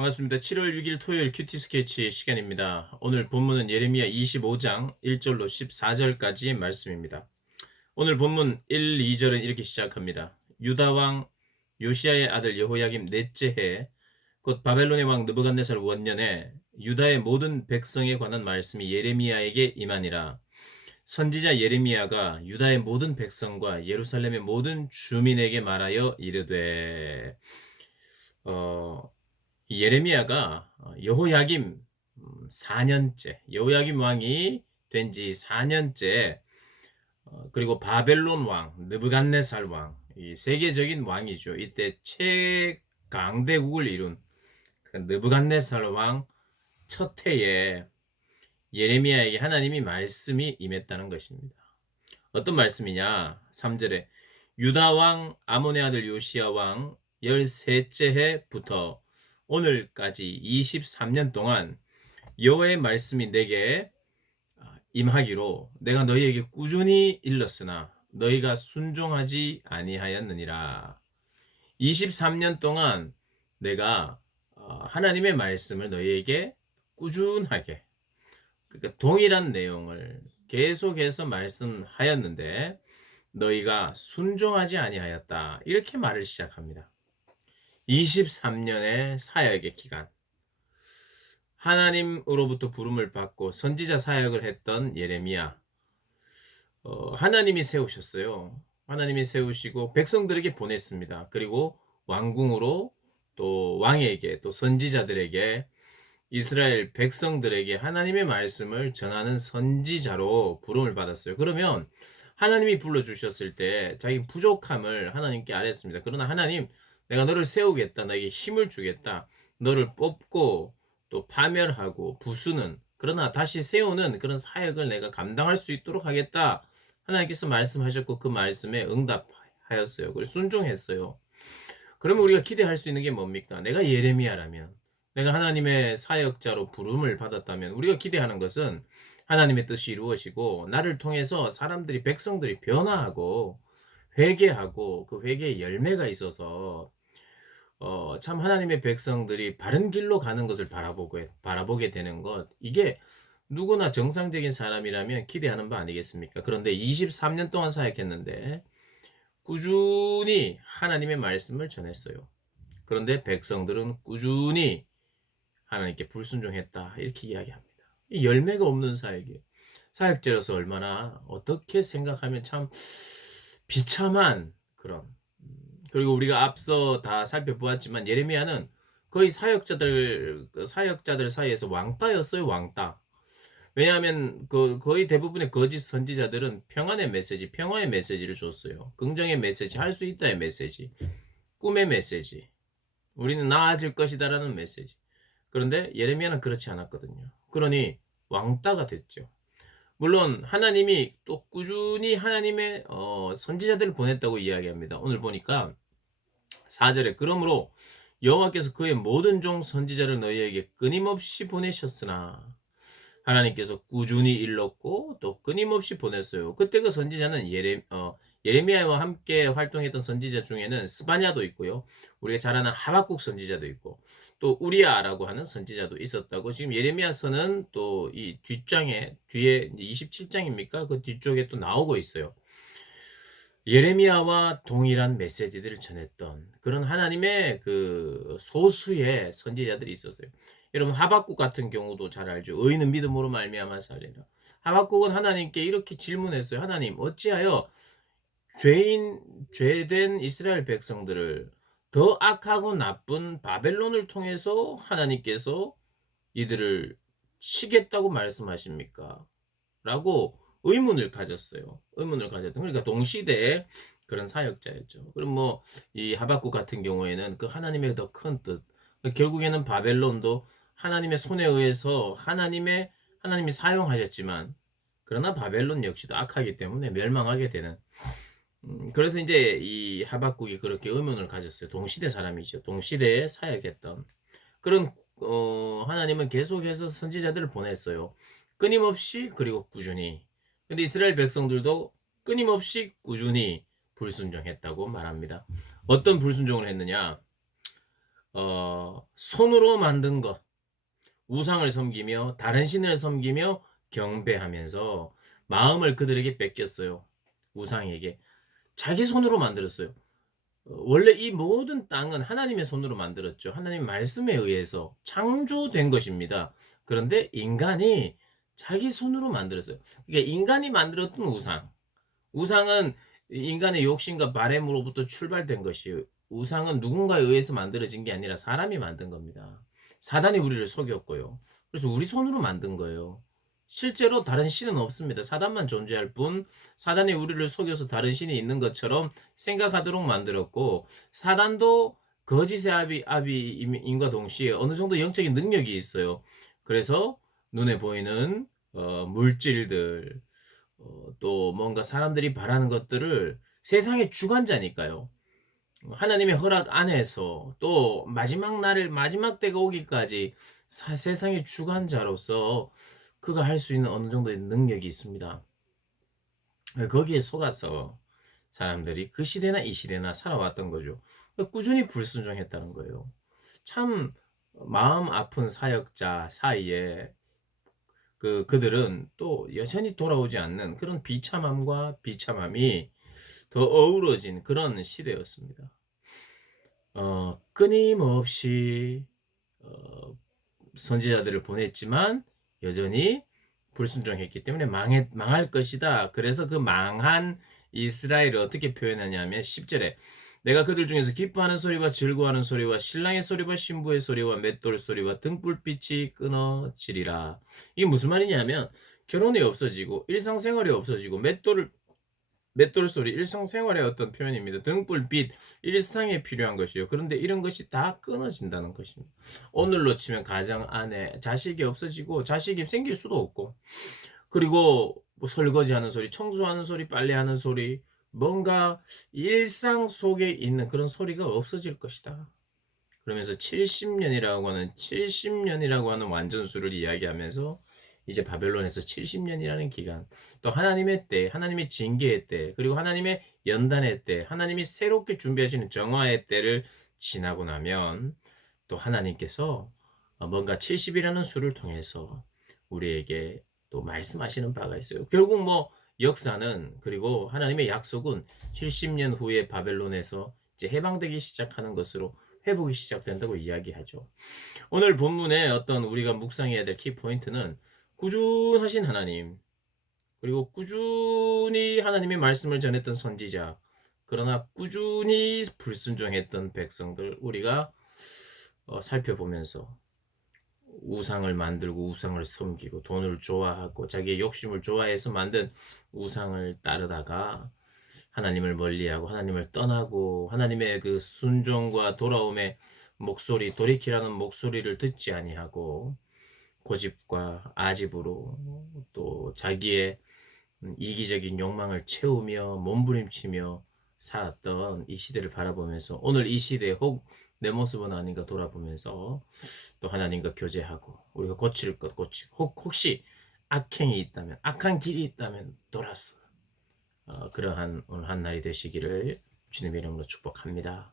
반갑습니다. 7월 6일 토요일 큐티 스케치 시간입니다. 오늘 본문은 예레미야 25장 1절로 14절까지의 말씀입니다. 오늘 본문 1, 2절은 이렇게 시작합니다. 유다 왕 요시야의 아들 여호야김 넷째 해, 곧 바벨론의 왕 느부갓네살 원년에 유다의 모든 백성에 관한 말씀이 예레미야에게 임하니라. 선지자 예레미야가 유다의 모든 백성과 예루살렘의 모든 주민에게 말하여 이르되, 어, 예레미야가 여호야김 4년째, 여호야김 왕이 된 지 4년째, 그리고 바벨론 왕, 느부갓네살 왕, 이 세계적인 왕이죠. 이때 최강대국을 이룬 그 느부갓네살 왕 첫 해에 예레미야에게 하나님이 말씀이 임했다는 것입니다. 어떤 말씀이냐? 3절에 유다 왕 아몬의 아들 요시야 왕 13째 해부터 오늘까지 23년 동안 여호와의 말씀이 내게 임하기로 내가 너희에게 꾸준히 일렀으나 너희가 순종하지 아니하였느니라. 23년 동안 내가 하나님의 말씀을 너희에게 꾸준하게, 그러니까 동일한 내용을 계속해서 말씀하였는데 너희가 순종하지 아니하였다. 이렇게 말을 시작합니다. 23년의 사역의 기간, 하나님으로부터 부름을 받고 선지자 사역을 했던 예레미야, 하나님이 세우셨어요. 하나님이 세우시고 백성들에게 보냈습니다. 그리고 왕궁으로, 또 왕에게, 또 선지자들에게, 이스라엘 백성들에게 하나님의 말씀을 전하는 선지자로 부름을 받았어요. 그러면 하나님이 불러주셨을 때 자기 부족함을 하나님께 아뢰었습니다. 그러나 하나님, 내가 너를 세우겠다. 너에게 힘을 주겠다. 너를 뽑고 또 파멸하고 부수는, 그러나 다시 세우는 그런 사역을 내가 감당할 수 있도록 하겠다. 하나님께서 말씀하셨고 그 말씀에 응답하였어요. 그리고 순종했어요. 그러면 우리가 기대할 수 있는 게 뭡니까? 내가 예레미야라면, 내가 하나님의 사역자로 부름을 받았다면 우리가 기대하는 것은 하나님의 뜻이 이루어지고 나를 통해서 사람들이, 백성들이 변화하고 회개하고 그 회개의 열매가 있어서 참 하나님의 백성들이 바른 길로 가는 것을 바라보게 되는 것, 이게 누구나 정상적인 사람이라면 기대하는 바 아니겠습니까? 그런데 23년 동안 사역했는데 꾸준히 하나님의 말씀을 전했어요. 그런데 백성들은 꾸준히 하나님께 불순종했다. 이렇게 이야기합니다. 열매가 없는 사역이에요. 사역자로서 얼마나, 어떻게 생각하면 참 비참한 그런, 그리고 우리가 앞서 다 살펴보았지만 예레미야는 거의 사역자들 사이에서 왕따였어요. 왕따. 왜냐하면 거의 대부분의 거짓 선지자들은 평안의 메시지, 평화의 메시지를 줬어요. 긍정의 메시지, 할 수 있다의 메시지, 꿈의 메시지, 우리는 나아질 것이다라는 메시지. 그런데 예레미야는 그렇지 않았거든요. 그러니 왕따가 됐죠. 물론 하나님이 또 꾸준히 하나님의 선지자들을 보냈다고 이야기합니다. 오늘 보니까 4절에 그러므로 여호와께서 그의 모든 종 선지자를 너희에게 끊임없이 보내셨으나, 하나님께서 꾸준히 일렀고 또 끊임없이 보냈어요. 그때 그 선지자는 예레미야와 함께 활동했던 선지자 중에는 스바냐도 있고요. 우리가 잘 아는 하박국 선지자도 있고 또 우리아라고 하는 선지자도 있었다고, 지금 예레미야서는 또 이 뒷장에, 뒤에 27장입니까? 그 뒤쪽에 또 나오고 있어요. 예레미야와 동일한 메시지들을 전했던 그런 하나님의 그 소수의 선지자들이 있었어요. 여러분, 하박국 같은 경우도 잘 알죠. 의인은 믿음으로 말미암아 살리라. 하박국은 하나님께 이렇게 질문했어요. 하나님, 어찌하여 죄된 이스라엘 백성들을, 더 악하고 나쁜 바벨론을 통해서 하나님께서 이들을 치겠다고 말씀하십니까? 라고 의문을 가졌어요. 의문을 가졌던, 그러니까 동시대에 그런 사역자였죠. 그럼 뭐 이 하박국 같은 경우에는 그 하나님의 더 큰 뜻, 결국에는 바벨론도 하나님의 손에 의해서 하나님이 사용하셨지만, 그러나 바벨론 역시도 악하기 때문에 멸망하게 되는, 그래서 이제 이 하박국이 그렇게 의문을 가졌어요. 동시대 사람이죠. 동시대에 사역했던 그런, 하나님은 계속해서 선지자들을 보냈어요. 끊임없이, 그리고 꾸준히. 근데 이스라엘 백성들도 끊임없이 꾸준히 불순종했다고 말합니다. 어떤 불순종을 했느냐? 손으로 만든 것, 우상을 섬기며 다른 신을 섬기며 경배하면서 마음을 그들에게 뺏겼어요. 우상에게. 자기 손으로 만들었어요. 원래 이 모든 땅은 하나님의 손으로 만들었죠. 하나님 말씀에 의해서 창조된 것입니다. 그런데 인간이 자기 손으로 만들었어요. 그러니까 인간이 만들었던 우상. 우상은 인간의 욕심과 바램으로부터 출발된 것이에요. 우상은 누군가에 의해서 만들어진 게 아니라 사람이 만든 겁니다. 사단이 우리를 속였고요. 그래서 우리 손으로 만든 거예요. 실제로 다른 신은 없습니다. 사단만 존재할 뿐 사단이 우리를 속여서 다른 신이 있는 것처럼 생각하도록 만들었고 사단도 거짓의 아비임과 동시에 어느 정도 영적인 능력이 있어요. 그래서 눈에 보이는 물질들 또 뭔가 사람들이 바라는 것들을 세상의 주관자니까요. 하나님의 허락 안에서 또 마지막 날을 마지막 때가 오기까지 세상의 주관자로서 그가 할 수 있는 어느 정도의 능력이 있습니다. 거기에 속아서 사람들이 그 시대나 이 시대나 살아왔던 거죠. 꾸준히 불순종했다는 거예요. 참 마음 아픈 사역자 사이에 그들은 또 여전히 돌아오지 않는 그런 비참함과 비참함이 더 어우러진 그런 시대였습니다. 끊임없이 어, 선지자들을 보냈지만 여전히 불순종했기 때문에 망할 것이다. 그래서 그 망한 이스라엘을 어떻게 표현하냐면 10절에 내가 그들 중에서 기뻐하는 소리와 즐거워하는 소리와 신랑의 소리와 신부의 소리와 맷돌 소리와 등불빛이 끊어지리라. 이게 무슨 말이냐면 결혼이 없어지고 일상생활이 없어지고 맷돌 소리 일상생활의 어떤 표현입니다. 등불빛 일상에 필요한 것이요. 그런데 이런 것이 다 끊어진다는 것입니다. 오늘로 치면 가정 안에 자식이 없어지고 자식이 생길 수도 없고 그리고 뭐 설거지하는 소리, 청소하는 소리, 빨래하는 소리 뭔가 일상 속에 있는 그런 소리가 없어질 것이다. 그러면서 70년이라고 하는 완전수를 이야기하면서 이제 바벨론에서 70년이라는 기간, 또 하나님의 때, 하나님의 징계의 때, 그리고 하나님의 연단의 때, 하나님이 새롭게 준비하시는 정화의 때를 지나고 나면 또 하나님께서 뭔가 70이라는 수를 통해서 우리에게 또 말씀하시는 바가 있어요. 결국 뭐 역사는 그리고 하나님의 약속은 70년 후에 바벨론에서 이제 해방되기 시작하는 것으로 회복이 시작된다고 이야기하죠. 오늘 본문에 어떤 우리가 묵상해야 될 키포인트는 꾸준하신 하나님, 그리고 꾸준히 하나님의 말씀을 전했던 선지자, 그러나 꾸준히 불순종했던 백성들 우리가 살펴보면서 우상을 만들고 우상을 섬기고 돈을 좋아하고 자기의 욕심을 좋아해서 만든 우상을 따르다가 하나님을 멀리하고 하나님을 떠나고 하나님의 그 순종과 돌아옴의 목소리 돌이키라는 목소리를 듣지 아니하고 고집과 아집으로 또 자기의 이기적인 욕망을 채우며 몸부림치며 살았던 이 시대를 바라보면서 오늘 이 시대 혹 내 모습은 아닌가 돌아보면서 또 하나님과 교제하고 우리가 고칠 것 고치고 혹시 악행이 있다면 악한 길이 있다면 돌아서 그러한 오늘 한 날이 되시기를 주님의 이름으로 축복합니다.